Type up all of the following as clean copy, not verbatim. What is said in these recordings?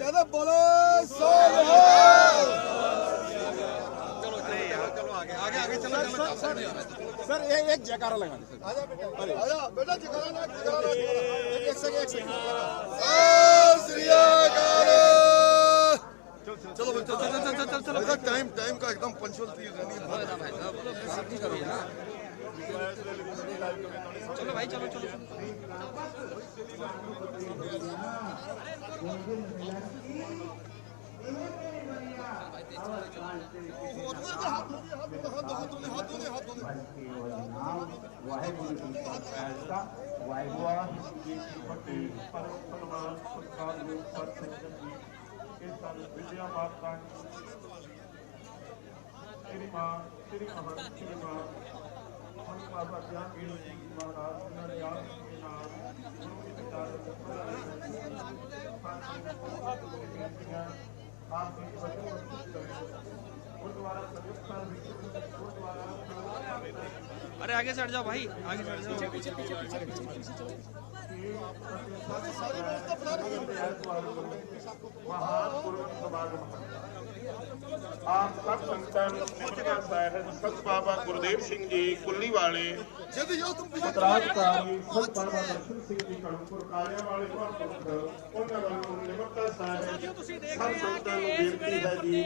कहते बोलो सोनिहाल। चलो आगे आगे आगे चलो सर एक जयकारा लगा दे। आजा बेटा जयकारा लगा। एक सेकंड श्री अकाल। चलो चलो टाइम का एकदम पंचुअलिटी रहनी है भाई साहब। चलो भाई चलो चलो अरे आगे चढ़ जाओ भाई, आगे चढ़ जाओ। पीछे पीछे पीछे पीछे पीछे चलो। आप सब संतन निमरता साहिब संत बाबा गुरदेव सिंह जी कुल्ली वाले सतराजकारी संत बाबा दर्शन सिंह जी कणपुर कालिया वाले महापुरुष उन्होंने वालों निमरता साहिब सब संतन बेनती है जी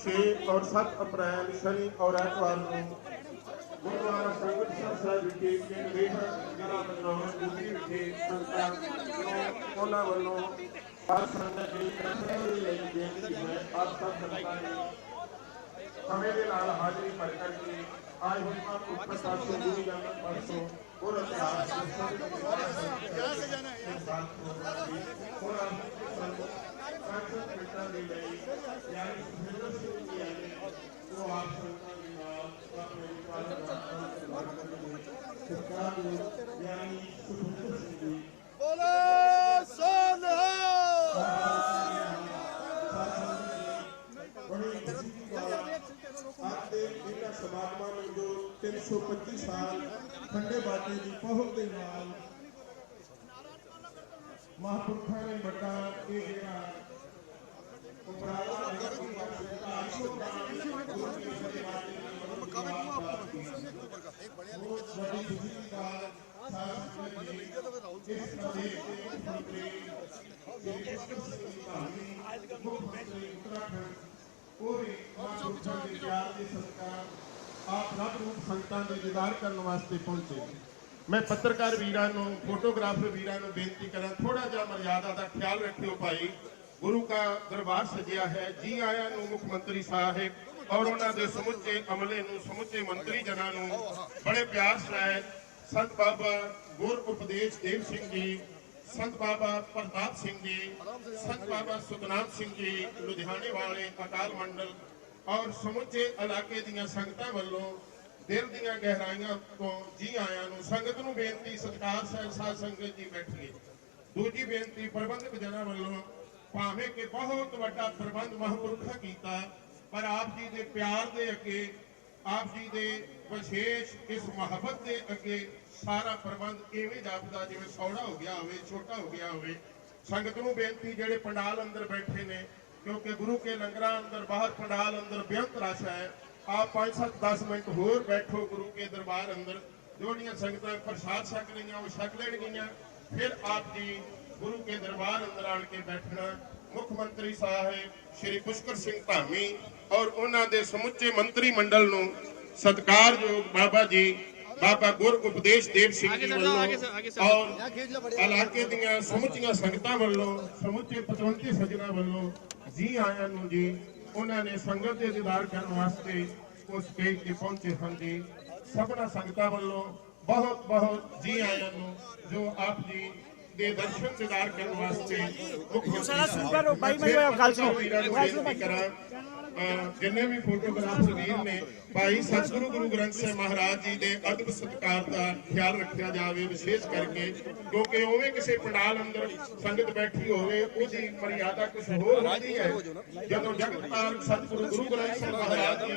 6 और 7 अप्रैल शनि और एतवार को गुरुद्वारा संगत साहिब विखे केंद्रीय जरा बदनाम दूसरी विखे संतान उन्होंने वालों हर संगत की बेनती है आप सब संतान समय के नाल हाजिरी भर करके आज हुई महापुरुष प्रसाद से गुरु जागरण परसों और समागमां में जो 325 साल ठंडे बाटे की पहुल के नाल महापुरुषों ने बड़ा ये जेड़ा उपराला आप रब रूप संगतां दे दीदार करने वास्ते पहुंचे। मैं पत्रकार वीरां नूं फोटोग्राफर वीरां नूं बेनती करा थोड़ा जा मर्यादा का ख्याल रखियो भाई। गुरु का दरबार सजिया है। जी आया नूं मुख्यमंत्री साहिब और उन्हां दे समुचे अमले नूं समुचे मंत्री जना नूं बड़े प्यार सहित संत बाबा गुर उपदेश देव सिंह जी, संत बाबा प्रताप सिंह जी, संत बाबा सुखनाम सिंह जी लुधियाने वाले अकाल मंडल और समुचे इलाके दीयां संगतां वल्लों दिल दीयां गहराइयां तो जी आया नूं संगत नूं बेनती सत्कार सहित साध संगत जी बैठिए। दूजी बेनती प्रबंधक जना वल्लों भावें कि बहुत वड्डा प्रबंध महापुरुषां कीता पर आप जी दे प्यार दे अगे आप जी दे विशेष इस मुहब्बत के अगे सारा प्रबंध इवें जापदा जिवें सौड़ा हो गया होवे, छोटा हो गया होवे। संगत नूं बेनती जेड़े पंडाल अंदर बैठे ने क्योंकि गुरु के लंगरां अंदर बाहर पंडाल अंदर बेअंत रश है। आप 5-7-10 मिनट होर बैठो गुरु के दरबार अंदर। जोड़ियां संगतां प्रसाद छक रहीआं वो छक लैणगीआं। फिर आप जी गुरु के दरबार अंदर आण के बैठना। मुख्यमंत्री साहिब श्री पुष्कर सिंह धामी और उन्हां दे समुचे मंत्री मंडल नूं सत्कारयोग बाबा जी बाबा गुर उपदेश देव सिंह जी वालों और इलाके दीयां समुचियां संगतां वालों समुचे पतवंते सजना वालों जी आया नूं जी। उन्होंने संगत के दीदार करने वास्ते उस स्टेज ते पहुंचे हैं जी। सबना संगतां वालों बहुत बहुत जी आया नूं जो आप जी दे दर्शन दीदार करने वास्ते जिन्ने भी फोटोग्राफर वीर ने भाई सतगुरु गुरु ग्रंथ साहिब महाराज जी के अदब सत्कार का ख्याल रखा जाए विशेष करके क्योंकि उवें किसी पंडाल अंदर संगत बैठी होवे उसकी मर्यादा कुछ होर होती है। जदों जगतपाल सतगुरु गुरु ग्रंथ साहिब महाराज जी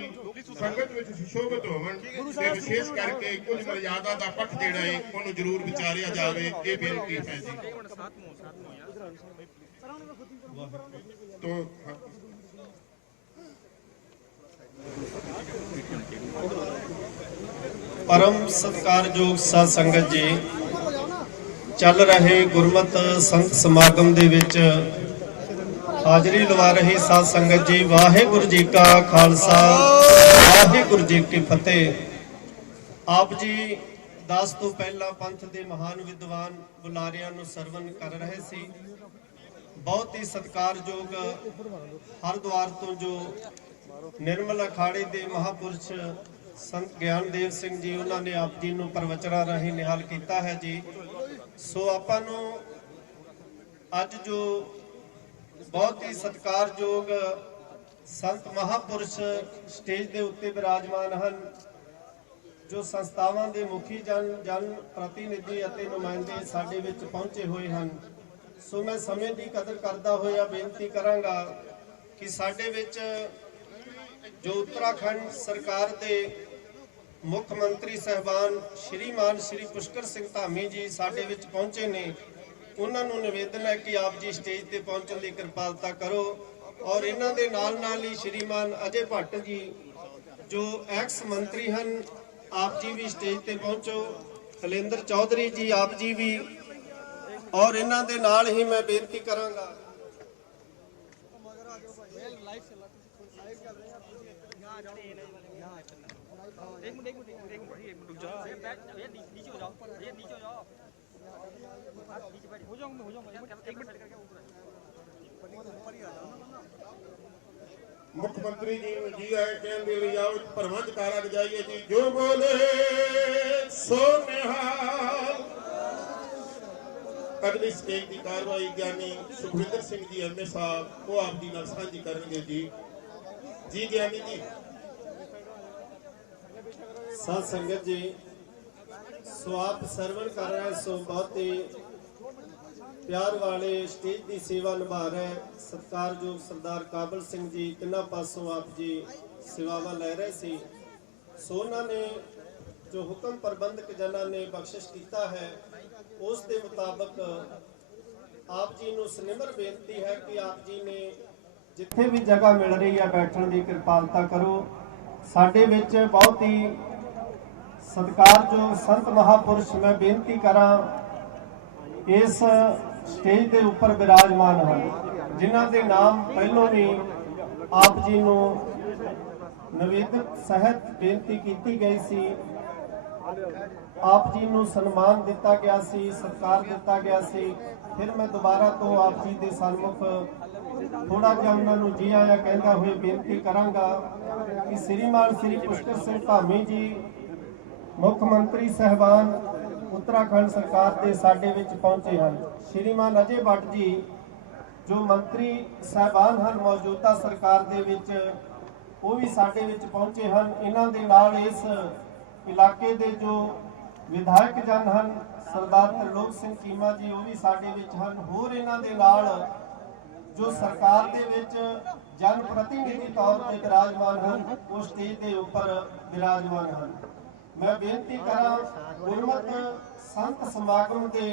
संगत में सुशोभित होवन ते विशेष करके कुछ मर्यादा का पक्ष जिहड़ा है उन्होंने जरूर विचारिया जाए ये बेनती है जी। तो परम सत्कारयोग साध संगत जी, चल रहे गुरमत संत समागम दे विच हाजरी लवा रही साध संगत जी, वाहिगुरु जी का खालसा वाहिगुरु जी की फतेह। आप जी दस तो पहला पंथ के महान विद्वान बुलारियां नूं सरवण कर रहे सी। बहुत ही सत्कारयोग हरद्वार तो जो निर्मल अखाड़े के महापुरुष संत ज्ञानदेव सिंह जी, उन्होंने आप जी नूं प्रवचना राही निहाल किया है जी। सो आपां नूं अज जो बहुत ही सत्कारयोग संत महापुरुष स्टेज के उत्ते विराजमान हैं, जो संस्थावां दे मुखी जन प्रतिनिधि अते नुमाइंदे साडे विच पहुंचे हुए हैं। सो मैं समय की कदर करता होया बेनती करांगा कि साडे विच जो उत्तराखंड सरकार के मुख मंत्री साहबान श्रीमान श्री पुष्कर सिंह धामी जी साडे विच पहुंचे ने, उन्होंने निवेदन है कि आप जी स्टेज ते पहुंचने की कृपालता करो। और इन्हां दे नाल ही श्रीमान अजय भट्ट जी जो एक्स मंत्री हैं, आप जी भी स्टेज ते पहुंचो। हलेंद्र चौधरी जी आप जी भी, और इन्हां दे नाल ही मैं बेनती करांगा मुख्यमंत्री जी जी आए कहते लिए आओ प्रबंध कारा जाइए जी, जो बोले सो निहाल। अगली स्टेज की कार्रवाई ज्ञानी सुखविंदर सिंह जी एमए साहब वो आप जी नाल साझी करेंगे जी। जी ज्ञानी जी। साध संगत जी, सो आप सरवण कर रहे हैं, सो बहुत ही प्यार वाले स्टेज की सेवा निभा रहे सत्कारयोग सरदार काबल सिंह जी, तिन्हां पासों आप जी सेवावां लै रहे सी। सो उन्होंने जो हुक्म प्रबंधक जना ने बख्शिश किया है, उस के मुताबिक आप जी नूं सनिमर बेनती है कि आप जी ने जिथे भी जगह मिल रही है बैठने की कृपालता करो। साडे विच बहुत ही सत्कारयोग संत महापुरुष मैं बेनती करा इस स्टेज के उपर विराजमान हैं, जिन्हां दे नाम पहलों भी आप जी नूं निवेदन सहित बेनती की गई सी। आप जी नूं सन्मान दिता गया सी, सत्कार दिता गया सी। फिर मैं दोबारा तो आप जी के सन्मुख थोड़ा जिहा उन्होंने जी आया कहता हुए बेनती करांगा कि श्रीमान श्री पुष्कर सिंह धामी जी मुख्यमंत्री साहबान उत्तराखंड सरकार के साडे विच पहुंचे हैं। श्रीमान अजय भट्ट जी जो मंत्री साहबान हैं मौजूदा सरकार दे विच, वो भी साडे विच पहुंचे हैं। इन्हां दे नाल इस इलाके दे जो विधायक जन हैं सरदार त्रिलोक सिंह चीमा जी, वो भी साडे विच हैं। होर इन्हां दे नाल जो सरकार दे विच जन प्रतिनिधि तौर पर विराजमान हैं, वो स्टेज के उपर विराजमान हैं। मैं बेनती करा गुरमत संत समागम के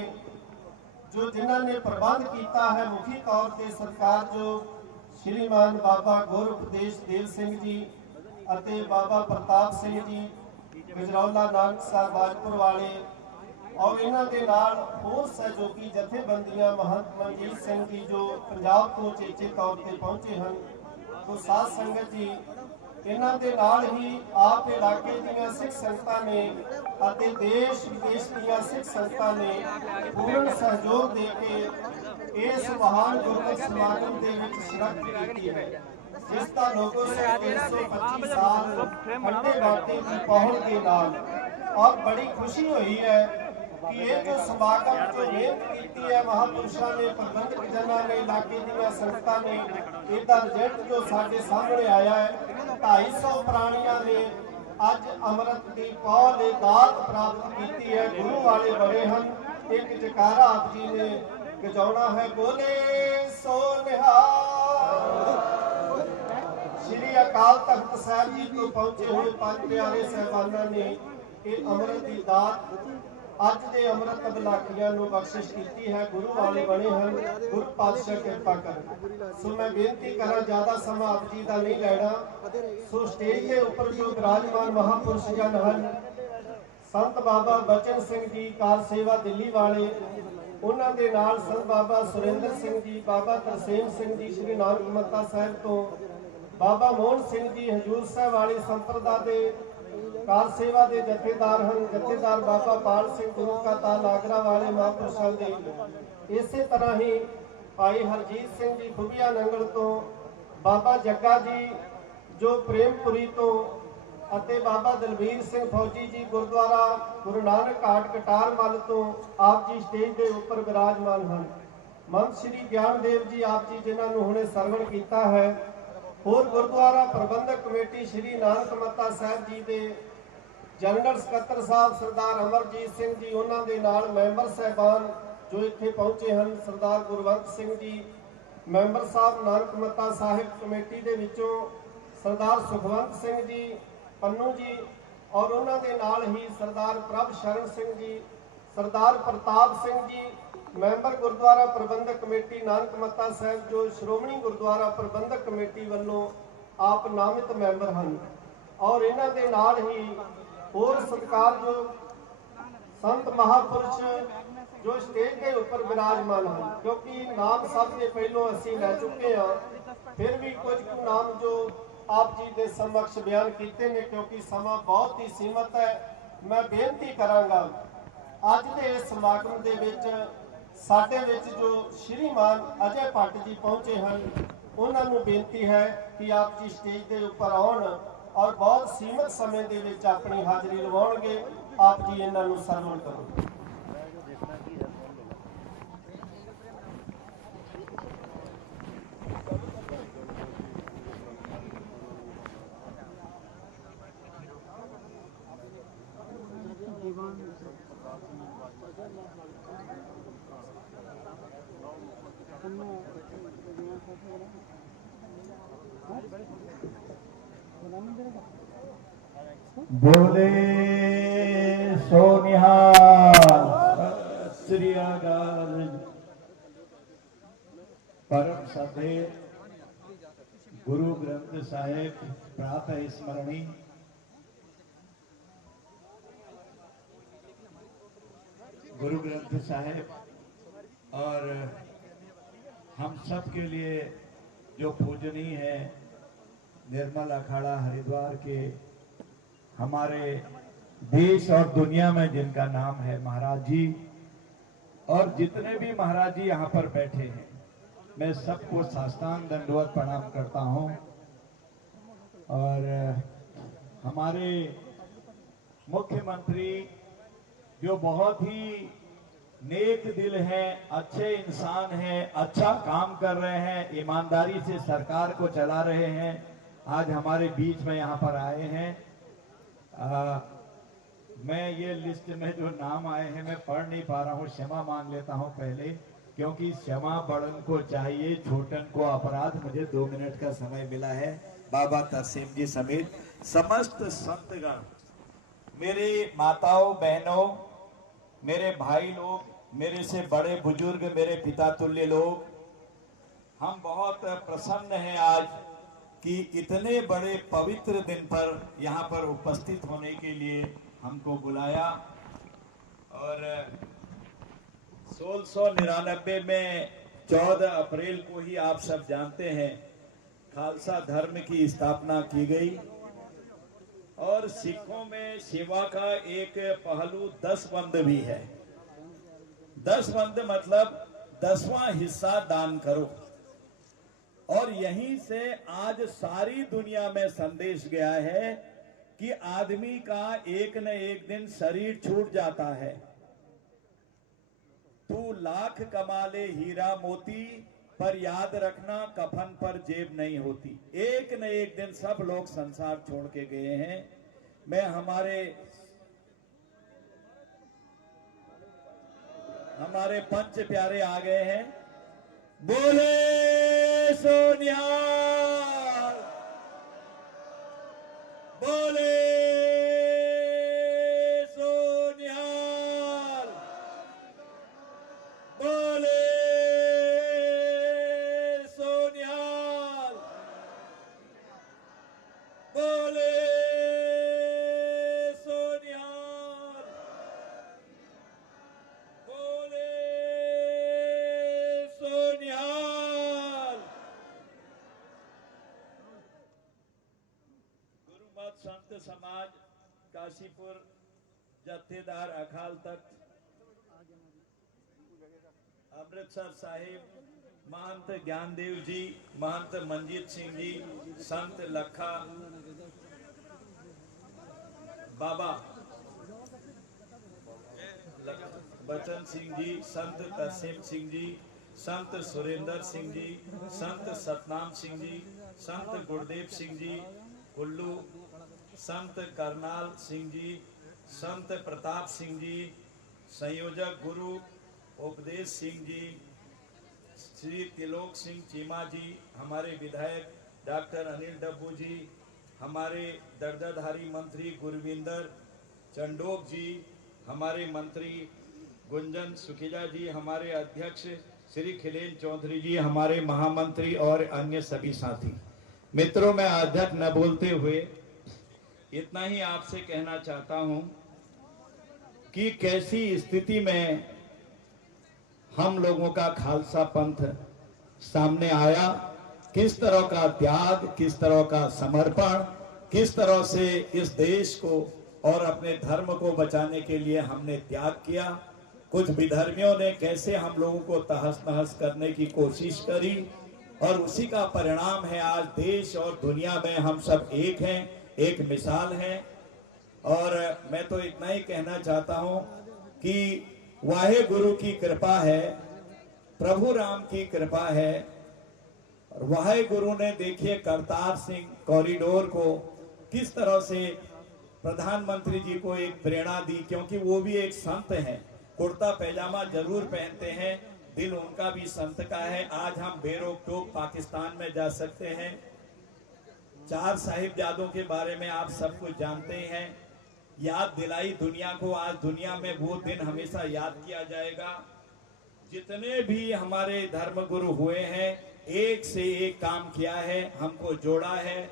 जो जिन्हों ने प्रबंध किया है मुखी तौर पर सरकार जो श्रीमान बाबा गुर उपदेश देव सिंह जी अते बाबा प्रताप सिंह जी गजरौला नानक साहब बाजपुर वाले, और इन्हों के नाल होर सहयोगी जथेबंदियां महंत मनजीत सिंह जी जो पंजाब को चेचे तौर पर पहुंचे हैं। तो साध संगत जी, इन्हां दे नाल ही आप इलाके दीयां सिख संगतां ने अते देश विदेश दीयां सिख संगतां ने पूर्ण सहयोग दे के इस महान गुरमत समागम दे विच शिरकत की है, जिसका लोगो से 325 साल खंडे बाटे की पहुंच के नाल। और बड़ी खुशी हुई है कि ये जो समागम जो मेहनत की है महापुरुषों ने, प्रबंधक जना ने, इलाके दीयां संगतां ने, इसका रिजल्ट जो साडे सामने आया है 250 प्राणियों ने अज अमृत की पौल दात प्राप्त की है। गुरु वाले बड़े हैं। एक जयकारा आप जी ने गजाउना है, बोले सो निहाल। श्री अकाल तख्त साहब जी को पहुंचे हुए पांच प्यारे साहबाना ने ये अमृत की दात ਅੱਜ ਦੇ ਅੰਮ੍ਰਿਤ ਬਲਾਕੀਆਂ ਨੂੰ ਬਖਸ਼ਿਸ਼ ਕੀਤੀ ਹੈ। ਗੁਰੂ ਵਾਲੇ ਬਣੇ ਹਨ, ਗੁਰੂ ਪਾਤਸ਼ਾਹ ਕਿਰਪਾ ਕਰਨ। ਸੋ ਮੈਂ ਬੇਨਤੀ ਕਰਾਂ, ਜ਼ਿਆਦਾ ਸਮਾਂ ਆਪ ਜੀ ਦਾ ਨਹੀਂ ਲੈਣਾ। ਸੋ ਸਟੇਜ ਦੇ ਉੱਪਰ ਜੋ ਵਿਰਾਜਮਾਨ ਮਹਾਂਪੁਰਸ਼ ਜਨ ਹਨ, ਸੰਤ ਬਾਬਾ ਬਚਨ ਸਿੰਘ ਜੀ ਕਾਰ ਸੇਵਾ ਦਿੱਲੀ ਵਾਲੇ, ਉਹਨਾਂ ਦੇ ਨਾਲ ਸੰਤ ਬਾਬਾ ਸੁਰਿੰਦਰ ਸਿੰਘ ਜੀ, ਬਾਬਾ ਤਰਸੇਮ ਸਿੰਘ ਜੀ ਸ਼੍ਰੀ ਨਾਨਕ ਮੱਤਾ ਸਾਹਿਬ ਤੋਂ, ਬਾਬਾ ਮੋਹਨ ਸਿੰਘ ਜੀ ਹਜੂਰ ਸਾਹਿਬ ਵਾਲੀ ਸੰਪਰਦਾ ਦੇ ਕਾਰ ਸੇਵਾ ਦੇ ਜਥੇਦਾਰ ਹਨ, ਜਥੇਦਾਰ ਬਾਬਾ ਪਾਲ ਸਿੰਘ ਗੁਰੂ ਕਾ ਤਾਲ ਆਗਰਾ ਵਾਲੇ ਮਹਾਂਪੁਰਸ਼ਾਂ ਦੇ। ਇਸੇ ਤਰ੍ਹਾਂ ਹੀ ਭਾਈ ਹਰਜੀਤ ਸਿੰਘ ਜੀ ਖੁਬੀਆ ਨੰਗਲ ਤੋਂ, ਬਾਬਾ ਜੱਗਾ ਜੀ ਜੋ ਪ੍ਰੇਮਪੁਰੀ ਤੋਂ, ਅਤੇ ਬਾਬਾ ਦਲਵੀਰ ਸਿੰਘ ਫੌਜੀ ਜੀ ਗੁਰਦੁਆਰਾ ਗੁਰੂ ਨਾਨਕ ਘਾਟ ਕਟਾਰ ਮੱਲ ਤੋਂ ਆਪ ਜੀ ਸਟੇਜ ਦੇ ਉੱਪਰ ਵਿਰਾਜਮਾਨ ਹਨ। ਮੰਤ ਸ਼੍ਰੀ ਗਿਆਨਦੇਵ ਜੀ ਆਪ ਜੀ ਜਿਨ੍ਹਾਂ ਨੂੰ ਹੁਣੇ ਸਰਵਣ ਕੀਤਾ ਹੈ। ਹੋਰ ਗੁਰਦੁਆਰਾ ਪ੍ਰਬੰਧਕ ਕਮੇਟੀ ਸ਼੍ਰੀ ਨਾਨਕ ਮੱਤਾ ਸਾਹਿਬ ਜੀ ਦੇ ਜਨਰਲ ਸਕੱਤਰ ਸਾਹਿਬ ਸਰਦਾਰ ਅਮਰਜੀਤ ਸਿੰਘ ਜੀ, ਉਹਨਾਂ ਦੇ ਨਾਲ ਮੈਂਬਰ ਸਹਿਬਾਨ ਜੋ ਇੱਥੇ ਪਹੁੰਚੇ ਹਨ, ਸਰਦਾਰ ਗੁਰਵੰਤ ਸਿੰਘ ਜੀ, ਮੈਂਬਰ ਸਾਹਿਬ ਨਾਨਕ ਮੱਤਾ ਸਾਹਿਬ ਕਮੇਟੀ ਦੇ ਵਿੱਚੋਂ ਸਰਦਾਰ ਸੁਖਵੰਤ ਸਿੰਘ ਜੀ ਪੰਨੂ ਜੀ, ਔਰ ਉਹਨਾਂ ਦੇ ਨਾਲ ਹੀ ਸਰਦਾਰ ਪ੍ਰਭ ਸ਼ਰਨ ਸਿੰਘ ਜੀ, ਸਰਦਾਰ ਪ੍ਰਤਾਪ ਸਿੰਘ ਜੀ, ਮੈਂਬਰ ਗੁਰਦੁਆਰਾ ਪ੍ਰਬੰਧਕ ਕਮੇਟੀ ਨਾਨਕ ਮੱਤਾ ਸਾਹਿਬ ਜੋ ਸ਼੍ਰੋਮਣੀ ਗੁਰਦੁਆਰਾ ਪ੍ਰਬੰਧਕ ਕਮੇਟੀ ਵੱਲੋਂ ਆਪ ਨਾਮਿਤ ਮੈਂਬਰ ਹਨ। ਔਰ ਇਹਨਾਂ ਦੇ ਨਾਲ ਹੀ ਹੋਰ ਸਤਿਕਾਰਯੋਗ ਸੰਤ ਮਹਾਂਪੁਰਸ਼ ਜੋ ਸਟੇਜ ਦੇ ਉੱਪਰ ਵਿਰਾਜਮਾਨ ਹਨ, ਕਿਉਂਕਿ ਨਾਮ ਸਭ ਦੇ ਪਹਿਲੋਂ ਅਸੀਂ ਲੈ ਚੁੱਕੇ ਹਾਂ, ਫਿਰ ਵੀ ਕੁਝ ਕੁ ਨਾਮ ਜੋ ਆਪ ਜੀ ਦੇ ਸਮਕਸ਼ ਬਿਆਨ ਕੀਤੇ ਨੇ, ਕਿਉਂਕਿ ਸਮਾਂ ਬਹੁਤ ਹੀ ਸੀਮਤ ਹੈ। ਮੈਂ ਬੇਨਤੀ ਕਰਾਂਗਾ, ਅੱਜ ਦੇ ਇਸ ਸਮਾਗਮ ਦੇ ਵਿੱਚ ਸਾਡੇ ਵਿੱਚ ਜੋ ਸ਼੍ਰੀਮਾਨ ਅਜੇ ਭੱਟ ਜੀ ਪਹੁੰਚੇ ਹਨ, ਉਹਨਾਂ ਨੂੰ ਬੇਨਤੀ ਹੈ ਕਿ ਆਪ ਜੀ ਸਟੇਜ ਦੇ ਉੱਪਰ ਆਉਣ ਔਰ ਬਹੁਤ ਸੀਮਤ ਸਮੇਂ ਦੇ ਵਿੱਚ ਆਪਣੀ ਹਾਜ਼ਰੀ ਲਵਾਉਣਗੇ। ਆਪ ਜੀ ਇਹਨਾਂ ਨੂੰ ਸਰਵਣ ਕਰੋ। बोले सो निहाल। श्री अकाल। परम सभे गुरु ग्रंथ साहिब प्रातः स्मरणी गुरु ग्रंथ साहिब और हम सब के लिए जो पूजनीय है, निर्मल अखाड़ा हरिद्वार के हमारे देश और दुनिया में जिनका नाम है महाराज जी, और जितने भी महाराज जी यहाँ पर बैठे हैं, मैं सबको साष्टांग दंडवत प्रणाम करता हूँ। और हमारे मुख्यमंत्री जो बहुत ही नेक दिल हैं, अच्छे इंसान हैं, अच्छा काम कर रहे हैं, ईमानदारी से सरकार को चला रहे हैं, आज हमारे बीच में यहाँ पर आए हैं। मैं ये लिस्ट में जो नाम आए हैं मैं पढ़ नहीं पा रहा हूँ, क्षमा मांग लेता हूँ पहले, क्योंकि क्षमा बड़न को चाहिए, छोटन को अपराध। मुझे 2 मिनट का समय मिला है। बाबा तरसेम जी समेत समस्त संतगण, मेरे माताओं बहनों, मेरे भाई लोग, मेरे से बड़े बुजुर्ग, मेरे पिता तुल्य लोग, हम बहुत प्रसन्न हैं आज कि इतने बड़े पवित्र दिन पर यहाँ पर उपस्थित होने के लिए हमको बुलाया। और 1699 में 14 अप्रैल को ही आप सब जानते हैं खालसा धर्म की स्थापना की गई। और सिखों में सेवा का एक पहलू 10 बंद भी है। 10 बंद मतलब 10वां हिस्सा दान करो। और यहीं से आज सारी दुनिया में संदेश गया है कि आदमी का एक न एक दिन शरीर छूट जाता है। तू लाख कमा ले हीरा मोती, पर याद रखना कफन पर जेब नहीं होती। एक न एक दिन सब लोग संसार छोड़ के गए हैं। मैं हमारे पंच प्यारे आ गए हैं। बोले सो निहाल, बोले सो निहाल। संत समाज काशीपुर जत्थेदार अकाल तख्त अमृतसर साहिब महंत ज्ञानदेव जी, महंत मंजीत सिंह जी, संत लखा बाबा बचन सिंह जी, संत तरसेम सिंह जी, संत सुरेंद्र सिंह जी, संत सतनाम सिंह जी, संत गुरदेव सिंह जी कुल्लू, संत करनाल सिंह जी, संत प्रताप सिंह जी, संयोजक गुरु उपदेश सिंह जी, श्री तिलोक सिंह चीमा जी, हमारे विधायक डॉक्टर अनिल डब्बू जी, हमारे दर्जाधारी मंत्री गुरविंदर चंडोक जी, हमारे मंत्री गुंजन सुखीजा जी, हमारे अध्यक्ष श्री खिलेन चौधरी जी, हमारे महामंत्री और अन्य सभी साथी मित्रों, मैं अध्यक्ष न बोलते हुए इतना ही आपसे कहना चाहता हूं कि कैसी स्थिति में हम लोगों का खालसा पंथ सामने आया, किस तरह का त्याग, किस तरह का समर्पण, किस तरह से इस देश को और अपने धर्म को बचाने के लिए हमने त्याग किया। कुछ विधर्मियों ने कैसे हम लोगों को तहस नहस करने की कोशिश करी और उसी का परिणाम है आज देश और दुनिया में हम सब एक हैं, एक मिसाल है। और मैं तो इतना ही कहना चाहता हूं कि वाहे गुरु की कृपा है, प्रभु राम की कृपा है। और वाहे गुरु ने देखिए करतार सिंह कॉरिडोर को किस तरह से प्रधानमंत्री जी को एक प्रेरणा दी, क्योंकि वो भी एक संत हैं, कुर्ता पैजामा जरूर पहनते हैं, दिल उनका भी संत का है। आज हम बेरोक टोक पाकिस्तान में जा सकते हैं। 4 साहिबजादों के बारे में आप सब कुछ जानते हैं, याद दिलाई दुनिया को। आज दुनिया में वो दिन हमेशा याद किया जाएगा। जितने भी हमारे धर्म गुरु हुए हैं, एक से एक काम किया है, हमको जोड़ा है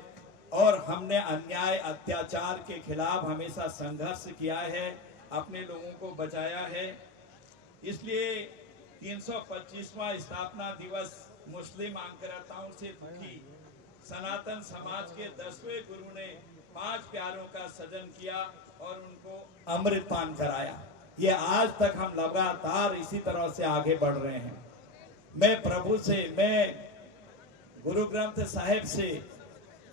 और हमने अन्याय अत्याचार के खिलाफ हमेशा संघर्ष किया है, अपने लोगों को बचाया है। इसलिए 325वां स्थापना दिवस मुस्लिम आंकड़ताओं से दुखी सनातन समाज के 10वें गुरु ने 5 प्यारों का सजन किया और उनको अमृत पान कराया। ये आज तक हम लगातार इसी तरह से आगे बढ़ रहे हैं। मैं प्रभु से, मैं गुरु ग्रंथ साहिब से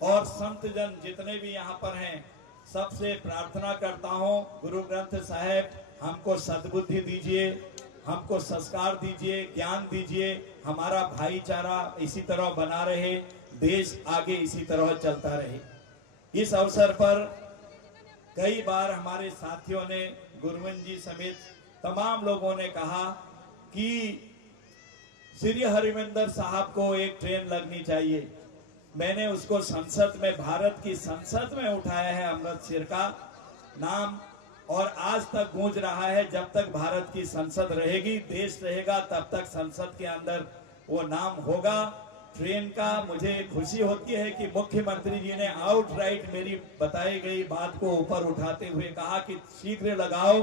और संत जन जितने भी यहाँ पर हैं सबसे प्रार्थना करता हूँ, गुरु ग्रंथ साहिब हमको सद्बुद्धि दीजिए, हमको संस्कार दीजिए, ज्ञान दीजिए, हमारा भाईचारा इसी तरह बना रहे, देश आगे इसी तरह चलता रहे। इस अवसर पर कई बार हमारे साथियों ने, गुरविंद जी समेत तमाम लोगों ने कहा कि श्री हरिमंदिर साहब को एक ट्रेन लगनी चाहिए। मैंने उसको संसद में, भारत की संसद में उठाया है, अमृतसर का नाम, और आज तक गूंज रहा है। जब तक भारत की संसद रहेगी, देश रहेगा, तब तक संसद के अंदर वो नाम होगा ट्रेन का। मुझे खुशी होती है कि मुख्यमंत्री जी ने आउटराइट मेरी बताई गई बात को ऊपर उठाते हुए कहा कि शीघ्र लगाओ,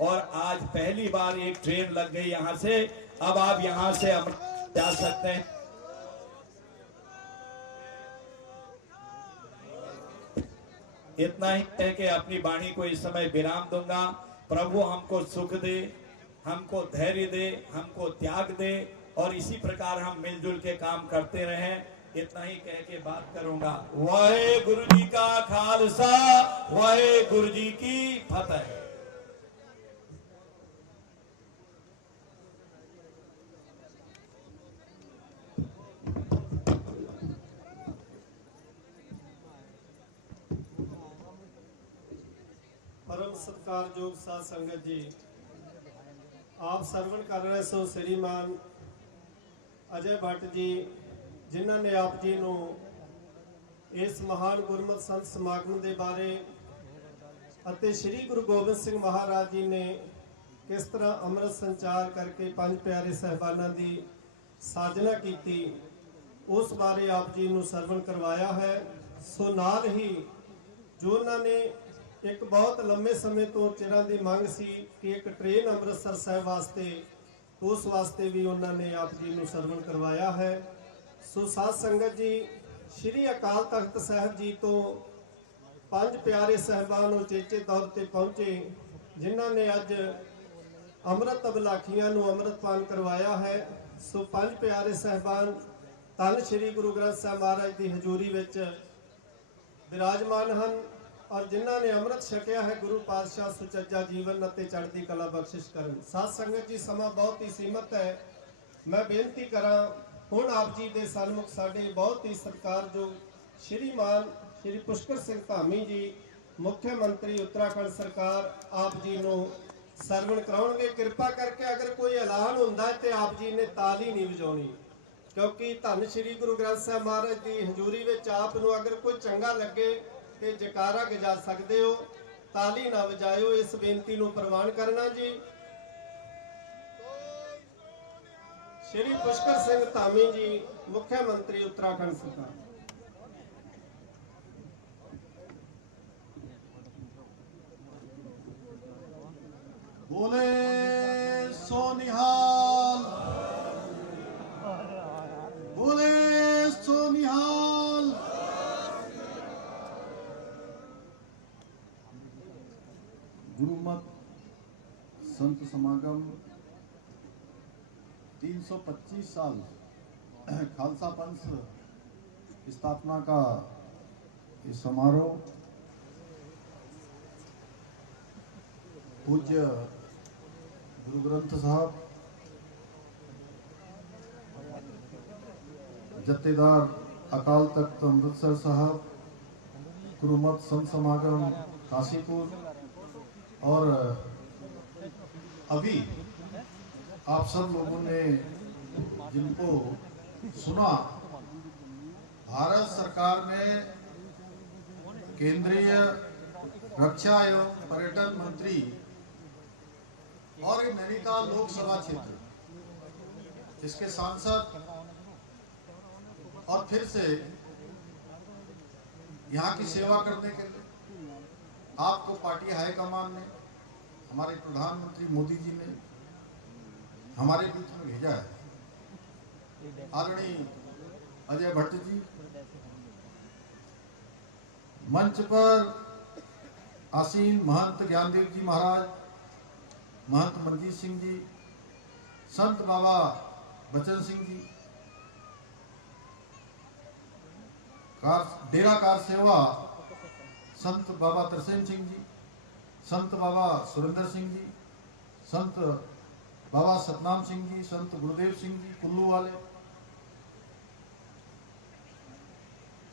और आज पहली बार एक ट्रेन लग गई यहाँ से। अब आप यहाँ से जा सकते हैं। इतना ही है कि अपनी वाणी को इस समय विराम दूंगा। प्रभु हमको सुख दे, हमको धैर्य दे, हमको त्याग दे, और इसी प्रकार हम मिलजुल के काम करते रहें। इतना ही कह के बात करूंगा। वाहे गुरु जी का खालसा, वाहे गुरु जी की फतेह। परम सत्कारयोग साध संगत जी, आप ਸਰਵਣ ਕਰ ਰਹੇ ਸੋ श्रीमान अजय भट्ट जी, जिन्होंने आप जी ਨੂੰ इस महान गुरमत संत समागम के बारे ਅਤੇ श्री गुरु गोबिंद सिंह महाराज जी ने किस तरह अमृत संचार करके 5 प्यारे साहिबाना की साजना की, उस बारे आप जी ਨੂੰ ਸਰਵਣ करवाया है। सो नाल ही जो उन्होंने एक बहुत लंबे समय तो चिरां दी मंग सी कि एक ट्रेन अमृतसर साहिब वास्ते, उस वास्ते भी उन्होंने आप जी ਨੂੰ ਸਰਵਣ करवाया है। सो साध संगत जी, श्री अकाल तख्त साहिब जी तो ਪੰਜ ਪਿਆਰੇ ਸਹਿਬਾਨ ਉਚੇਚੇ ਤੌਰ ਤੇ ਪਹੁੰਚੇ ਜਿਨ੍ਹਾਂ ਨੇ ਅੱਜ ਅੰਮ੍ਰਿਤ ਅਬਲਾਖੀਆਂ ਨੂੰ ਅੰਮ੍ਰਿਤਪਾਨ ਕਰਵਾਇਆ ਹੈ। ਸੋ ਪੰਜ ਪਿਆਰੇ ਸਹਿਬਾਨ ਧੰਨ ਸ਼੍ਰੀ ਗੁਰੂ ਗ੍ਰੰਥ ਸਾਹਿਬ ਮਹਾਰਾਜ ਦੀ ਹਜ਼ੂਰੀ ਵਿੱਚ ਵਿਰਾਜਮਾਨ ਹਨ ਔਰ ਜਿਨ੍ਹਾਂ ਨੇ ਅੰਮ੍ਰਿਤ ਛਕਿਆ ਹੈ ਗੁਰੂ ਪਾਤਸ਼ਾਹ ਸੁਚੱਜਾ ਜੀਵਨ ਅਤੇ ਚੜ੍ਹਦੀ ਕਲਾ ਬਖਸ਼ਿਸ਼ ਕਰਨ। ਸਾਧ ਸੰਗਤ ਜੀ, ਸਮਾਂ ਬਹੁਤ ਹੀ ਸੀਮਤ ਹੈ। ਮੈਂ ਬੇਨਤੀ ਕਰਾਂ, ਹੁਣ ਆਪ ਜੀ ਦੇ ਸਨਮੁਖ ਸਾਡੇ ਬਹੁਤ ਹੀ ਸਤਿਕਾਰਯੋਗ ਸ਼੍ਰੀਮਾਨ ਸ਼੍ਰੀ ਪੁਸ਼ਕਰ ਸਿੰਘ ਧਾਮੀ ਜੀ, ਮੁੱਖ ਮੰਤਰੀ ਉੱਤਰਾਖੰਡ ਸਰਕਾਰ, ਆਪ ਜੀ ਨੂੰ ਸਰਵਣ ਕਰਾਉਣਗੇ। ਕਿਰਪਾ ਕਰਕੇ ਅਗਰ ਕੋਈ ਐਲਾਨ ਹੁੰਦਾ ਹੈ ਤੇ ਆਪ ਜੀ ਨੇ ਤਾਲੀ ਨਹੀਂ ਵਜਾਉਣੀ, ਕਿਉਂਕਿ ਧੰਨ ਸ਼੍ਰੀ ਗੁਰੂ ਗ੍ਰੰਥ ਸਾਹਿਬ ਮਹਾਰਾਜ ਦੀ ਹਜ਼ੂਰੀ ਵਿੱਚ ਆਪ ਨੂੰ ਅਗਰ ਕੋਈ ਚੰਗਾ ਲੱਗੇ ਤੇ ਜਕਾਰਾ ਗਜਾ ਸਕਦੇ ਹੋ, ਤਾਲੀ ਨਾ ਵਜਾਇਓ। ਇਸ ਬੇਨਤੀ ਨੂੰ ਪ੍ਰਵਾਨ ਕਰਨਾ ਜੀ। ਸ਼੍ਰੀ ਪੁਸ਼ਕਰ ਸਿੰਘ ਧਾਮੀ ਜੀ, ਮੁੱਖ ਮੰਤਰੀ ਉੱਤਰਾਖੰਡ ਸਰਕਾਰ। बोले सो निहाल, बोले सो निहाल। गुरुमत संत समागम 325 साल खालसा पंथ स्थापना का ये समारोह पूज्य गुरु ग्रंथ साहब, जत्थेदार अकाल तख्त अमृतसर साहब, गुरुमत संत समागम काशीपुर और अभी आप सब लोगों ने जिनको सुना, भारत सरकार ने केंद्रीय रक्षा एवं पर्यटन मंत्री और नैनीताल लोकसभा क्षेत्र इसके सांसद और फिर से यहाँ की सेवा करने के लिए आपको पार्टी हाईकमान ने, हमारे प्रधानमंत्री मोदी जी ने हमारे बीच में भेजा है। आदरणीय अजय भट्ट जी, मंच पर आसीन महंत ज्ञानदेव जी महाराज, महंत मनजीत सिंह जी, संत बाबा बचन सिंह जी, डेरा कार सेवा संत बाबा तरसेम सिंह जी, संत बाबा सुरेंद्र सिंह जी, संत बाबा सतनाम सिंह जी, संत गुरुदेव सिंह जी कुल्लू वाले,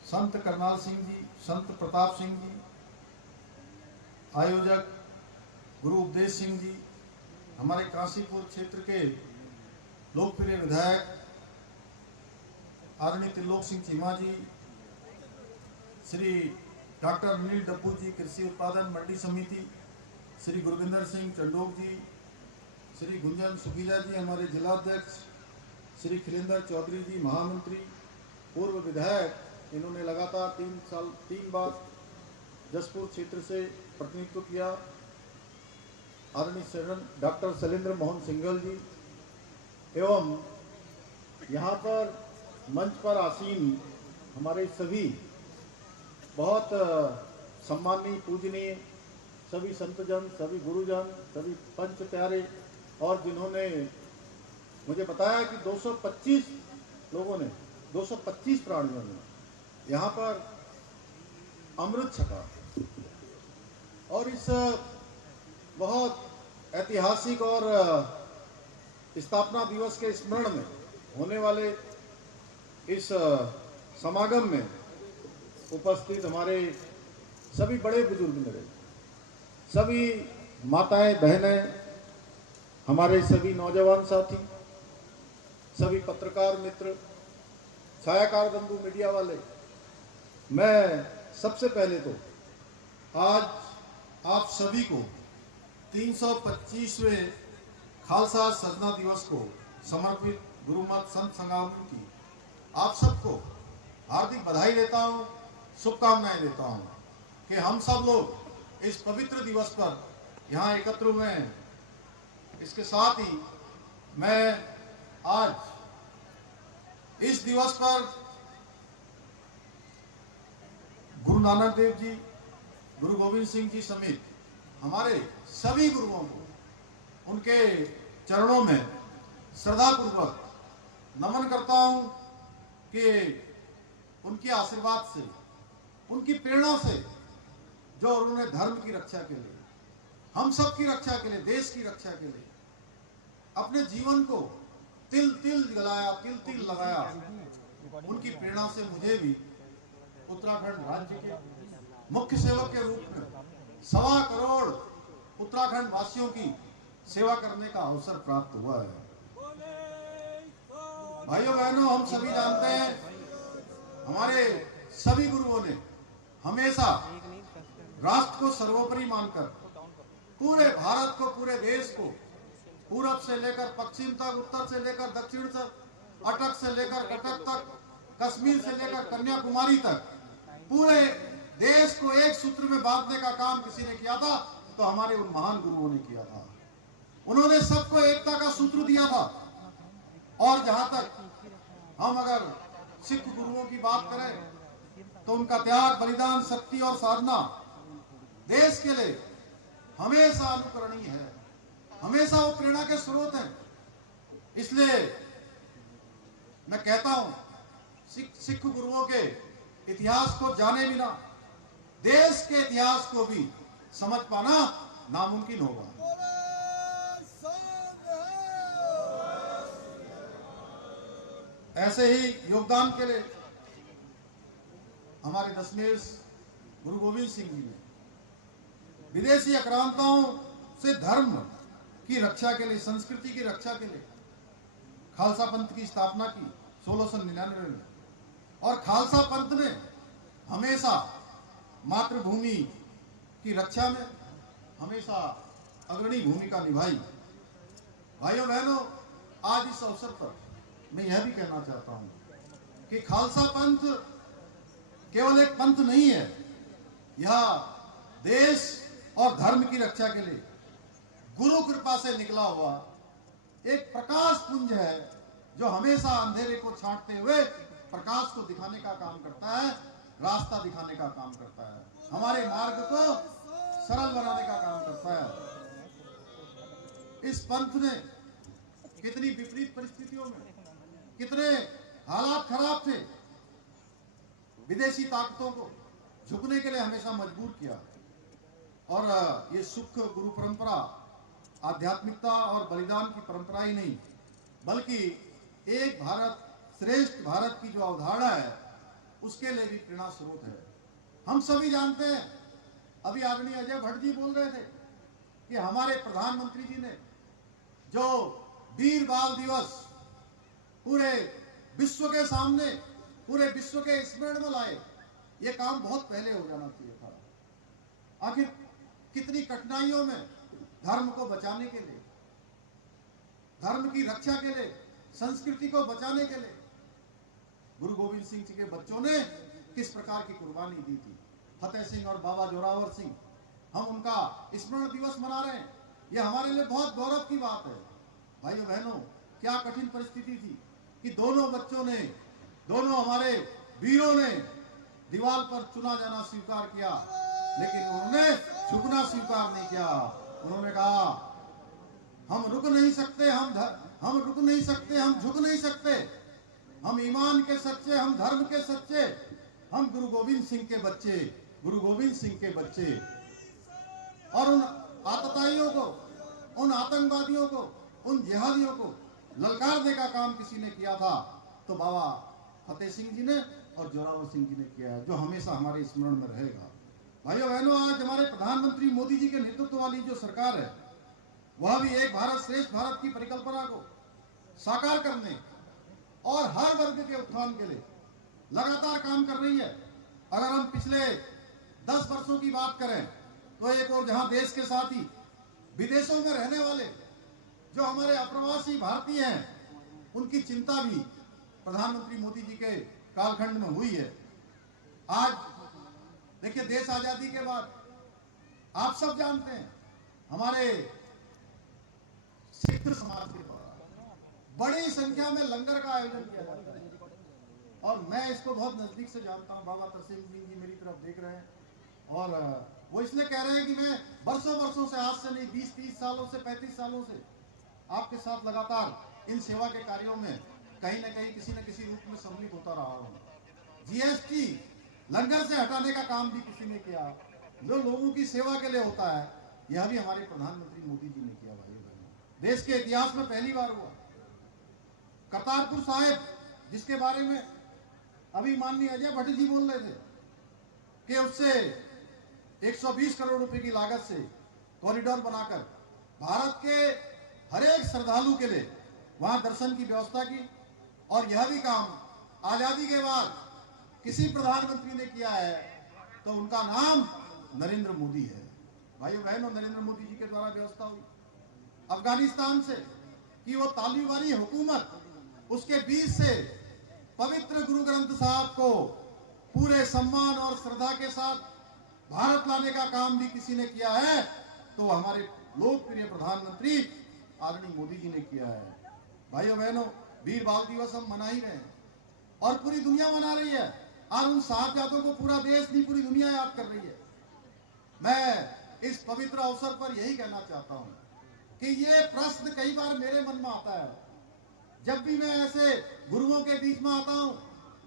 संत करनाल सिंह जी, संत प्रताप सिंह जी, आयोजक गुरु उपदेश सिंह जी, हमारे काशीपुर क्षेत्र के लोकप्रिय विधायक आदरणीय त्रिलोक सिंह चीमा जी, श्री डॉक्टर अनिल डप्पू जी, कृषि उत्पादन मंडी समिति, श्री गुरविंदर सिंह चंडोक जी, श्री गुंजन सुखीजा जी, हमारे जिलाध्यक्ष, श्री खिलेंद्र चौधरी जी, महामंत्री, पूर्व विधायक, इन्होंने लगातार 3 बार जसपुर क्षेत्र से प्रतिनिधित्व किया, आदरणीय डॉक्टर शैलेंद्र मोहन सिंघल जी, एवं यहाँ पर मंच पर आसीन हमारे सभी बहुत सम्माननीय पूजनीय सभी संतजन, सभी गुरुजन, सभी पंच प्यारे, और जिन्होंने मुझे बताया कि 225 लोगों ने, 225 प्राणियों ने यहाँ पर अमृत छका, और इस बहुत ऐतिहासिक और स्थापना दिवस के स्मरण में होने वाले इस समागम में उपस्थित हमारे सभी बड़े बुजुर्ग मेरे, सभी माताएं बहनें, हमारे सभी नौजवान साथी, सभी पत्रकार मित्र, छायाकार बंधु, मीडिया वाले, मैं सबसे पहले तो आज आप सभी को 325वें खालसा साधना दिवस को समर्पित गुरुमत संत समागम की आप सबको हार्दिक बधाई देता हूं, शुभकामनाएं देता हूं कि हम सब लोग इस पवित्र दिवस पर यहाँ एकत्र हुए हैं। इसके साथ ही मैं आज इस दिवस पर गुरु नानक देव जी गुरु गोविंद सिंह जी समेत हमारे सभी गुरुओं को उनके चरणों में श्रद्धापूर्वक नमन करता हूं कि उनके आशीर्वाद से, उनकी प्रेरणा से, जो उन्होंने धर्म की रक्षा के लिए, हम सब की रक्षा के लिए, देश की रक्षा के लिए अपने जीवन को तिल तिल जलाया, तिल तिल लगाया, उनकी प्रेरणा से मुझे भी उत्तराखंड राज्य के मुख्य सेवक के रूप में 1.25 करोड़ उत्तराखंड वासियों की सेवा करने का अवसर प्राप्त हुआ है। भाइयों बहनों, हम सभी जानते हैं हमारे सभी गुरुओं ने हमेशा राष्ट्र को सर्वोपरि मानकर पूरे भारत को, पूरे देश को, पूरब से लेकर पश्चिम तक, उत्तर से लेकर दक्षिण तक, अटक से लेकर कटक तक, कश्मीर से लेकर कन्याकुमारी तक, पूरे देश को एक सूत्र में बांधने का काम किसी ने किया था तो हमारे उन महान गुरुओं ने किया था। उन्होंने सबको एकता का सूत्र दिया था। और जहां तक हम अगर सिख गुरुओं की बात करें तो उनका त्याग, बलिदान, शक्ति और साधना देश के लिए हमेशा अनुकरणीय है, हमेशा वो प्रेरणा के स्रोत हैं। इसलिए मैं कहता हूं, सिख गुरुओं के इतिहास को जाने बिना देश के इतिहास को भी समझ पाना नामुमकिन होगा। ऐसे ही योगदान के लिए हमारे दशमेश गुरु गोविंद सिंह जी ने विदेशी आक्रांताओं से धर्म की रक्षा के लिए, संस्कृति की रक्षा के लिए खालसा पंथ की स्थापना की 1699 में। और खालसा पंथ ने हमेशा मातृभूमि की रक्षा में हमेशा अग्रणी भूमिका निभाई। भाइयों बहनों, आज इस अवसर पर मैं यह भी कहना चाहता हूं कि खालसा पंथ केवल एक पंथ नहीं है, यह देश और धर्म की रक्षा के लिए गुरु कृपा से निकला हुआ एक प्रकाश पुंज है, जो हमेशा अंधेरे को छांटते हुए प्रकाश को दिखाने का काम करता है, रास्ता दिखाने का काम करता है, हमारे मार्ग को सरल बनाने का काम करता है। इस पंथ ने कितनी विपरीत परिस्थितियों में, कितने हालात खराब थे, विदेशी ताकतों को झुकने के लिए हमेशा मजबूर किया। और ये सुख गुरु परंपरा आध्यात्मिकता और बलिदान की परंपरा ही नहीं, बल्कि एक भारत श्रेष्ठ भारत की जो अवधारणा है उसके लिए भी प्रेरणा स्रोत है। हम सभी जानते हैं, अभी आदरणीय अजय भट्ट जी बोल रहे थे कि हमारे प्रधानमंत्री जी ने जो वीर बाल दिवस पूरे विश्व के सामने, पूरे विश्व के स्मरण में लाए, ये काम बहुत पहले हो जाना चाहिए था। आखिर कितनी कठिनाइयों में धर्म को बचाने के लिए, धर्म की रक्षा के लिए, संस्कृति को बचाने के लिए गुरु गोविंद सिंह जी के बच्चों ने किस प्रकार की कुर्बानी दी थी। फतेह सिंह और बाबा जोरावर सिंह, हम उनका स्मरण दिवस मना रहे हैं, यह हमारे लिए बहुत गौरव की बात है। भाइयों बहनों, क्या कठिन परिस्थिति थी कि दोनों बच्चों ने, दोनों हमारे वीरों ने दीवार पर चुना जाना स्वीकार किया, लेकिन उन्होंने झुकना स्वीकार नहीं किया। उन्होंने कहा हम रुक नहीं सकते, हम रुक नहीं सकते, हम झुक नहीं सकते, हम ईमान के सच्चे, हम धर्म के सच्चे, हम गुरु गोविंद सिंह के बच्चे, गुरु गोविंद सिंह के बच्चे। और उन आतताइयों को, उन आतंकवादियों को, उन जिहादियों को ललकारने का काम किसी ने किया था तो बाबा फतेह सिंह जी ने और जोरावर सिंह जी ने किया है, जो हमेशा हमारे स्मरण में रहेगा। भाइयों बहनों, आज हमारे प्रधानमंत्री मोदी जी के नेतृत्व वाली जो सरकार है, वह भी एक भारत श्रेष्ठ भारत की परिकल्पना को साकार करने और हर वर्ग के उत्थान के लिए लगातार काम कर रही है। अगर हम पिछले 10 वर्षों की बात करें तो एक और जहां देश के साथ ही विदेशों में रहने वाले जो हमारे अप्रवासी भारतीय हैं, उनकी चिंता भी प्रधानमंत्री मोदी जी के कालखंड में हुई है। आज देखिए, देश आजादी के बाद आप सब जानते हैं हमारे सिख समाज के द्वारा बड़ी संख्या में लंगर का आयोजन किया जाता है और मैं इसको बहुत नजदीक से जानता हूं। बाबा तरसेम सिंह जी मेरी तरफ देख रहे हैं और वो इसलिए कह रहे हैं कि मैं वर्षों से, आज से नहीं 20-30 सालों से, 35 सालों से आपके साथ लगातार इन सेवा के कार्यों में कहीं न कहीं किसी न किसी रूप में सम्मिलित होता रहा हूँ। जीएसटी लंगर से हटाने का काम भी किसी ने किया, जो लोगों की सेवा के लिए होता है, यह भी हमारे प्रधानमंत्री मोदी जी ने किया। भाई बहनों, देश के इतिहास में पहली बार हुआ। करतारपुर साहिब, जिसके बारे में अभी माननीय अजय भट्ट जी बोल रहे थे कि उससे 120 करोड़ रुपए की लागत से कॉरिडोर बनाकर भारत के हर एक श्रद्धालु के लिए वहां दर्शन की व्यवस्था की, और यह भी काम आजादी के बाद किसी प्रधानमंत्री ने किया है तो उनका नाम नरेंद्र मोदी है। भाइयों बहनों, नरेंद्र मोदी जी के द्वारा व्यवस्था हुई। अफगानिस्तान से कि वो तालिबानी हुकूमत, उसके बीच से पवित्र गुरु ग्रंथ साहब को पूरे सम्मान और श्रद्धा के साथ भारत लाने का काम भी किसी ने किया है तो हमारे लोकप्रिय प्रधानमंत्री आदरणीय मोदी जी ने किया है। भाइयों बहनों, वीर बाल दिवस हम मना ही रहे हैं और पूरी दुनिया मना रही है। आज उन साहबजादों को पूरा देश नहीं, पूरी दुनिया याद कर रही है। मैं इस पवित्र अवसर पर यही कहना चाहता हूं कि ये प्रश्न कई बार मेरे मन में आता है, जब भी मैं ऐसे गुरुओं के बीच में आता हूं,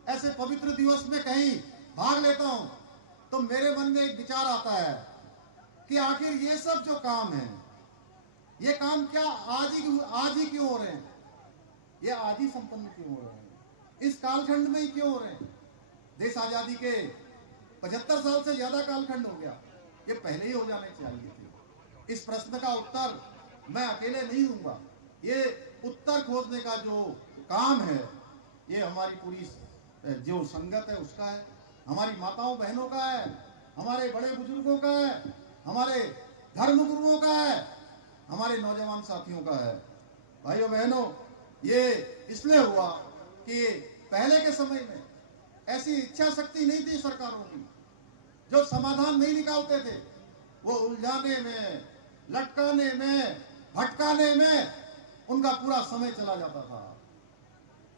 ऐसे पवित्र दिवस में कहीं भाग लेता हूं, तो मेरे मन में एक विचार आता है कि आखिर ये सब जो काम है, ये काम क्या आज ही क्यों हो रहे हैं? ये आज ही संपन्न क्यों हो रहे हैं? इस कालखंड में ही क्यों हो रहे हैं? देश आजादी के 75 साल से ज्यादा कालखंड हो गया, ये पहले ही हो जाने चाहिए थे। इस प्रश्न का उत्तर मैं अकेले नहीं दूंगा, ये उत्तर खोजने का जो काम है ये हमारी पूरी जो संगत है उसका है, हमारी माताओं बहनों का है, हमारे बड़े बुजुर्गों का है, हमारे धर्म गुरुओं का है, हमारे नौजवान साथियों का है। भाइयों बहनों, ये इसलिए हुआ कि पहले के समय में ऐसी इच्छा शक्ति नहीं थी सरकारों की, जो समाधान नहीं निकालते थे, वो उलझाने में, लटकाने में, भटकाने में उनका पूरा समय चला जाता था।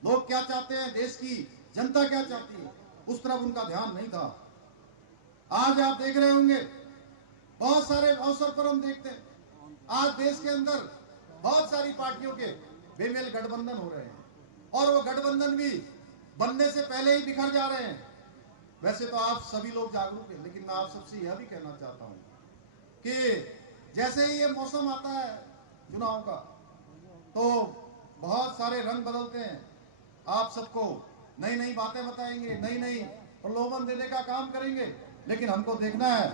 लोग क्या चाहते हैं, देश की जनता क्या चाहती है, उस तरफ उनका ध्यान नहीं था। आज आप देख रहे होंगे, बहुत सारे अवसर पर हम देखते हैं आज देश के अंदर बहुत सारी पार्टियों के बेमेल गठबंधन हो रहे हैं, और वो गठबंधन भी बनने से पहले ही बिखर जा रहे हैं। वैसे तो आप सभी लोग जागरूक हैं, लेकिन मैं आप सबसे यह भी कहना चाहता हूं कि जैसे ही ये मौसम आता है चुनाव का, तो बहुत सारे रंग बदलते हैं। आप सबको नई नई बातें बताएंगे, नई नई प्रलोभन देने का काम करेंगे, लेकिन हमको देखना है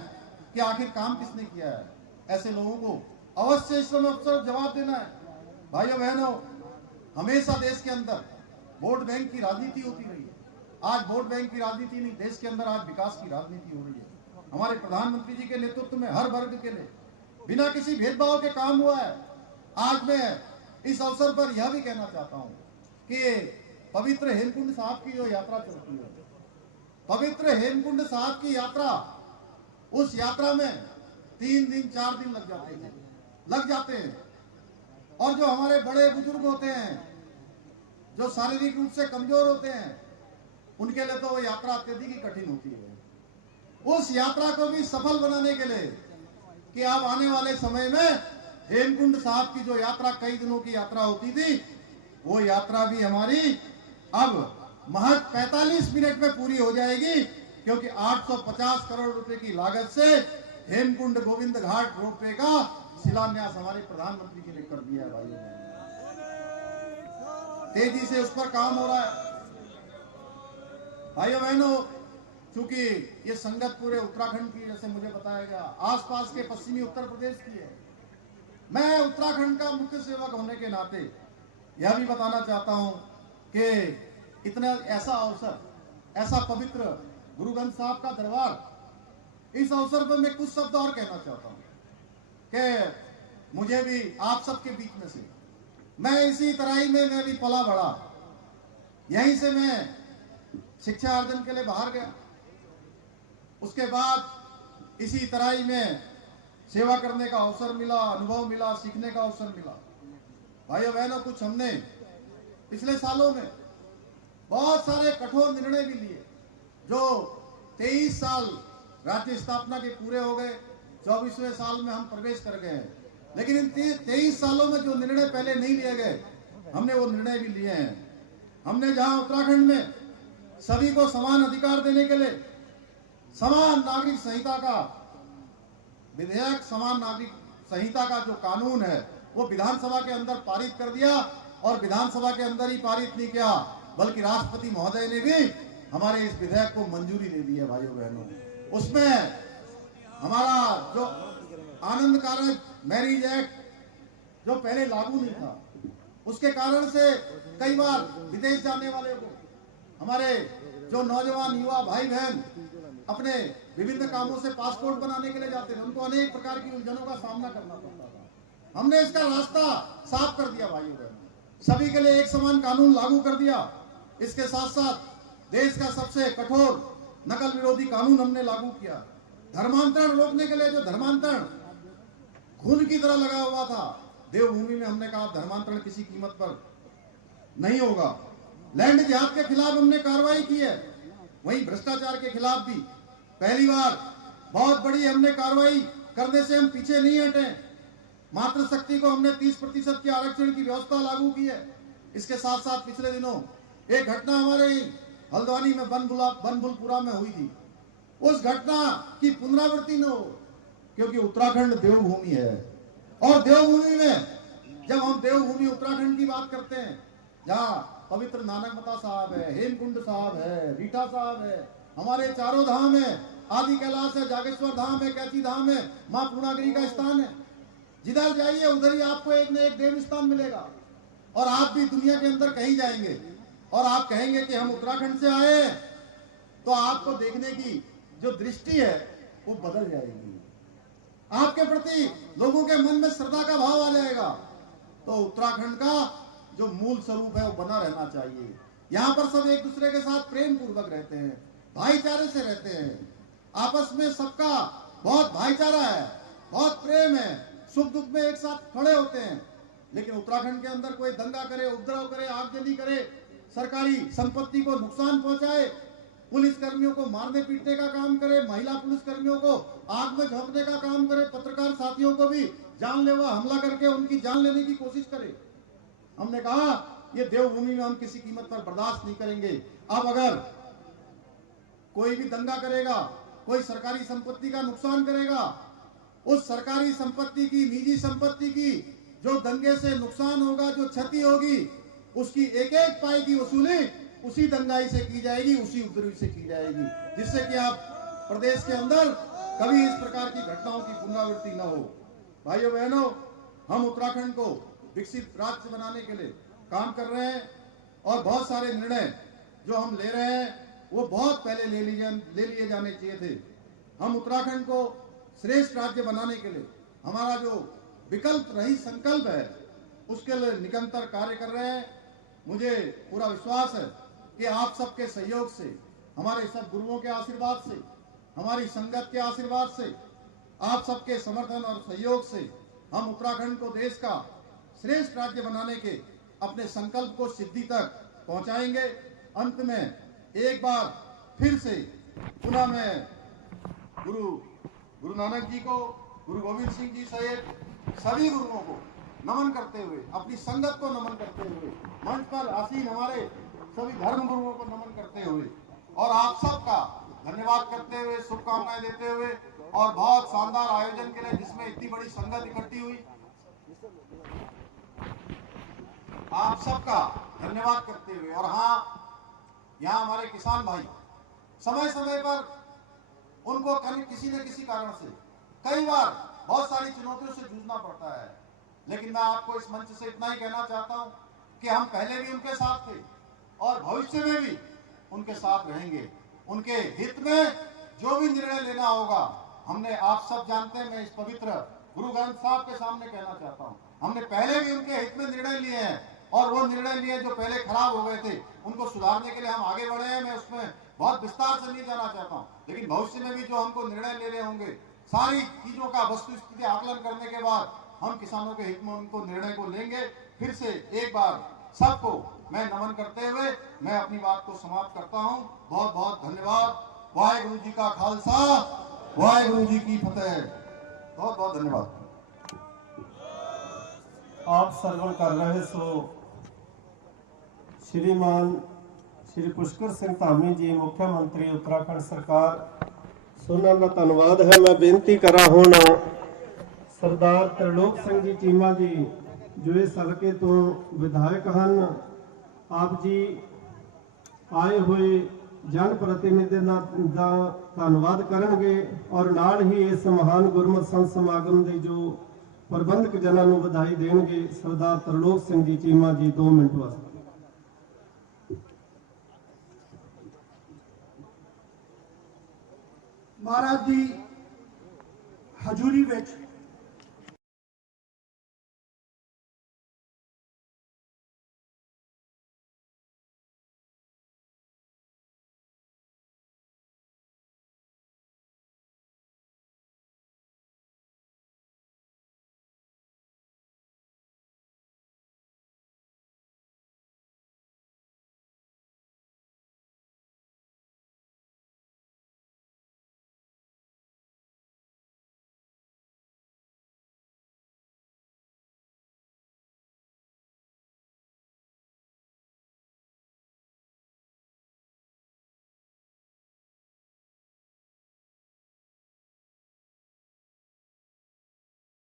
कि आखिर काम किसने किया है। ऐसे लोगों को अवश्य इस समय अवसर जवाब देना है। भाइयों बहनों, हमेशा देश के अंदर वोट बैंक की राजनीति होती रही है। आज वोट बैंक की राजनीति नहीं, देश के अंदर आज विकास की राजनीति हो रही है। हमारे प्रधानमंत्री जी के नेतृत्व में हर वर्ग के लिए बिना किसी भेदभाव के काम हुआ है। आज मैं इस अवसर पर यह भी कहना चाहता हूं कि पवित्र हेमकुंड साहब की जो यात्रा चलती है, पवित्र हेमकुंड साहब की यात्रा, उस यात्रा में 3 दिन 4 दिन लग जाते हैं। और जो हमारे बड़े बुजुर्ग होते हैं, जो शारीरिक रूप से कमजोर होते हैं, उनके लिए तो वो यात्रा अत्यधिक ही कठिन होती है। उस यात्रा को भी सफल बनाने के लिए कि अब आने वाले समय में हेमकुंड साहब की जो यात्रा कई दिनों की यात्रा होती थी, वो यात्रा भी हमारी अब महज 45 मिनट में पूरी हो जाएगी, क्योंकि 850 करोड़ रुपए की लागत से हेमकुंड गोविंद घाट रोपवे का शिलान्यास हमारे प्रधानमंत्री जी ने कर दिया है। भाइयों, तेजी से उस पर काम हो रहा है। भाइयों बहनों, चूंकि ये संगत पूरे उत्तराखंड की, जैसे मुझे बताया गया, आसपास के पश्चिमी उत्तर प्रदेश की है, मैं उत्तराखंड का मुख्य सेवक होने के नाते यह भी बताना चाहता हूं कि इतना ऐसा अवसर, ऐसा पवित्र गुरु ग्रंथ साहब का दरबार, इस अवसर पर मैं कुछ शब्द और कहना चाहता हूं कि मुझे भी आप सबके बीच में से, मैं इसी तराई में मैं भी पला बड़ा, यहीं से मैं शिक्षा अर्जन के लिए बाहर गया, उसके बाद इसी तराई में सेवा करने का अवसर मिला, अनुभव मिला, सीखने का अवसर मिला। भाइयों बहनों, कुछ हमने पिछले सालों में बहुत सारे कठोर निर्णय भी लिए, जो 23 साल राज्य स्थापना के पूरे हो गए, 24वें साल में हम प्रवेश कर गए हैं। लेकिन इन 23 सालों में जो निर्णय पहले नहीं लिए गए, हमने वो निर्णय भी लिए हैं। हमने जहां उत्तराखंड में सभी को समान अधिकार देने के लिए समान नागरिक संहिता का विधेयक, समान नागरिक संहिता का जो कानून है वो विधानसभा के अंदर पारित कर दिया, और विधानसभा के अंदर ही पारित नहीं किया बल्कि राष्ट्रपति महोदय ने भी हमारे इस विधेयक को मंजूरी दे दी है। भाइयों बहनों, उसमें हमारा जो आनंदकारक मैरिज एक्ट जो पहले लागू नहीं था, उसके कारण से कई बार विदेश जाने वाले को, हमारे जो नौजवान युवा भाई बहन अपने विभिन्न कामों से पासपोर्ट बनाने के लिए जाते थे, उनको अनेक प्रकार की उलझनों का सामना करना पड़ता था। हमने इसका रास्ता साफ कर दिया भाइयों बहनों, सभी के लिए एक समान कानून लागू कर दिया। इसके साथ साथ देश का सबसे कठोर नकल विरोधी कानून हमने लागू किया। धर्मांतरण रोकने के लिए जो धर्मांतरण खून की तरह लगा हुआ था देवभूमि में, हमने कहा धर्मांतरण किसी कीमत पर नहीं होगा। लैंड जिहाद के खिलाफ हमने कार्रवाई की है। वहीं भ्रष्टाचार के खिलाफ भी पहली बार बहुत बड़ी हमने कार्रवाई करने से हम पीछे नहीं हटे। मातृशक्ति को हमने 30% के आरक्षण की व्यवस्था लागू की है। इसके साथ साथ पिछले दिनों एक घटना हमारे हल्द्वानी में बनभुलपुरा में हुई थी, उस घटना की पुनरावृत्ति न हो, क्योंकि उत्तराखंड देवभूमि है। और देवभूमि में जब हम देवभूमि उत्तराखंड की बात करते हैं, जहाँ पवित्र नानकमता साहब है, हेमकुंड साहब है, रीठा साहब है, हमारे चारों धाम है, आदि कैलाश है, जागेश्वर धाम है, कैची धाम है, मां पूर्णागिरी का स्थान है। जिधर जाइए उधर ही आपको एक न एक देव स्थान मिलेगा। और आप भी दुनिया के अंदर कहीं जाएंगे और आप कहेंगे कि हम उत्तराखंड से आए, तो आपको देखने की जो दृष्टि है वो बदल जाएगी। आपके प्रति लोगों के मन में श्रद्धा का भाव आ जाएगा। तो उत्तराखंड का जो मूल स्वरूप है वो बना रहना चाहिए। यहाँ पर सब एक दूसरे के साथ प्रेम पूर्वक रहते हैं, भाईचारे से रहते हैं, आपस में सबका बहुत भाईचारा है, बहुत प्रेम है, सुख दुख में एक साथ खड़े होते हैं। लेकिन उत्तराखंड के अंदर कोई दंगा करे, उपद्रव करे, आगजनी करे, सरकारी संपत्ति को नुकसान पहुंचाए, पुलिस कर्मियों को मारने पीटने का काम करे, महिला पुलिस कर्मियों को आग में झोंकने का काम करे, पत्रकार साथियों को भी जानलेवा हमला करके उनकी जान लेने की कोशिश करे। हमने कहा ये देवभूमि में हम किसी कीमत पर बर्दाश्त नहीं करेंगे। अब अगर कोई भी दंगा करेगा, कोई सरकारी संपत्ति का नुकसान करेगा, उस सरकारी संपत्ति की, निजी संपत्ति की जो दंगे से नुकसान होगा, जो क्षति होगी, उसकी एक एक पाई की वसूली उसी दंगाई से की जाएगी, उसी उपद्रवी से की जाएगी, जिससे कि आप प्रदेश के अंदर कभी इस प्रकार की घटनाओं की पुनरावृत्ति न हो। भाइयों बहनों, हम उत्तराखंड को विकसित राज्य बनाने के लिए काम कर रहे हैं और बहुत सारे निर्णय जो हम ले रहे हैं वो बहुत पहले ले लिए जाने चाहिए थे। हम उत्तराखंड को श्रेष्ठ राज्य बनाने के लिए हमारा जो विकल्प रही संकल्प है उसके लिए निरंतर कार्य कर रहे हैं। मुझे पूरा विश्वास है कि आप सबके सहयोग से, हमारे सब गुरुओं के आशीर्वाद से, हमारी संगत के आशीर्वाद से, आप सबके समर्थन और सहयोग से हम उत्तराखंड को देश का श्रेष्ठ राज्य बनाने के अपने संकल्प को सिद्धि तक पहुंचाएंगे। अंत में एक बार फिर से पुनः मैं गुरु नानक जी को, गुरु गोविंद सिंह जी सहित सभी गुरुओं को नमन करते हुए, अपनी संगत को नमन करते हुए, मंच पर आसीन हमारे सभी धर्म गुरुओं को नमन करते हुए और आप सबका धन्यवाद करते हुए, शुभकामनाएं देते हुए और बहुत शानदार आयोजन के लिए जिसमें इतनी बड़ी संगत इकट्ठी हुई, आप सबका धन्यवाद करते हुए। और हाँ, यहाँ हमारे किसान भाई समय समय पर उनको किसी न किसी कारण से कई बार बहुत सारी चुनौतियों से जूझना पड़ता है, लेकिन मैं आपको इस मंच से इतना ही कहना चाहता हूं कि हम पहले भी उनके साथ थे और भविष्य में भी उनके साथ रहेंगे। उनके हित में जो भी निर्णय लेना होगा, हमने, आप सब जानते हैं, मैं इस पवित्र गुरु ग्रंथ साहब के सामने कहना चाहता हूं, हमने पहले भी उनके हित में निर्णय लिए हैं और वो निर्णय लिए जो पहले खराब हो गए थे उनको सुधारने के लिए हम आगे बढ़े हैं। मैं उसमें बहुत विस्तार से नहीं जाना चाहता हूं, लेकिन भविष्य में भी जो हमको निर्णय ले रहे होंगे, सारी चीजों का वस्तु स्थिति आकलन करने के बाद हम किसानों के हित में उनको निर्णय को लेंगे। फिर से एक बार सबको मैं नमन करते हुए मैं अपनी बात को समाप्त करता हूं। बहुत बहुत धन्यवाद। वाहेगुरु जी का खालसा, वाहेगुरु जी की फतेह। बहुत बहुत धन्यवाद। आप ਸਰਵਣ कर रहे सो श्रीमान श्री पुष्कर सिंह धामी जी मुख्यमंत्री उत्तराखंड सरकार सोना का धन्यवाद है। मैं बेनती करा हुण सरदार त्रिलोक सिंह जी चीमा जी जो इस हल्के तो विधायक हैं, आप जी आए हुए जन प्रतिनिधि का धन्यवाद करेंगे और नाल ही इस महान गुरमत संत समागम के जो प्रबंधक जनां नूं बधाई देंगे। सरदार त्रिलोक सिंह जी चीमा जी 2 मिनट वास्ते। महाराज दी हजूरी विच